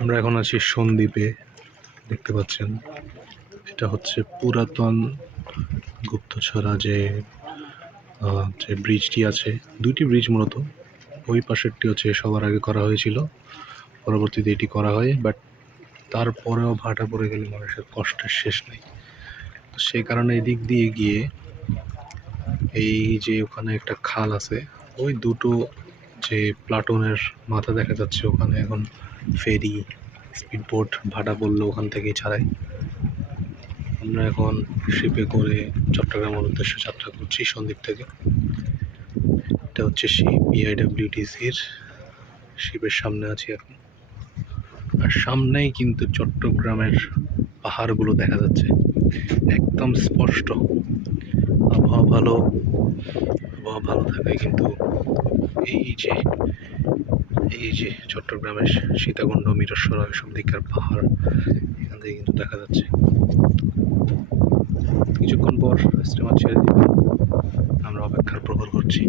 আমরা এখন আছি সন্দ্বীপে, দেখতে পাচ্ছেন। এটা হচ্ছে পুরাতন গুপ্তছড়া যে ব্রিজটি আছে, দুইটি ব্রিজ মূলত। ওই পাশেরটি হচ্ছে সবার আগে করা হয়েছিল, পরবর্তীতে এটি করা হয়, বাট তারপরেও ভাটা পড়ে গেলে মানুষের কষ্টের শেষ নেই। তো সেই কারণে এদিক দিয়ে গিয়ে এই যে ওখানে একটা খাল আছে, ওই দুটো যে প্লাটুনের মাথা দেখা যাচ্ছে, ওখানে এখন ফেরি, স্পিডবোট ভাটা পড়লে ওখান থেকেই ছাড়াই। আমরা এখন শিপে করে চট্টগ্রামের উদ্দেশ্যে যাত্রা করছি সন্দ্বীপ থেকে। এটা হচ্ছে শিপ বিআইডব্লিউটিসির শিপের সামনে আছি এখন, আর সামনেই কিন্তু চট্টগ্রামের পাহাড়গুলো দেখা যাচ্ছে একদম স্পষ্ট। আবহাওয়া ভালো থাকায় কিন্তু এই যে চট্টগ্রামের সীতাকুণ্ড, মিরসরাই এসব দিকের পাহাড় এখান থেকে কিন্তু দেখা যাচ্ছে। কিছুক্ষণ পর স্টিমার ছেড়ে দিবে, আমরা অপেক্ষার প্রহর করছি।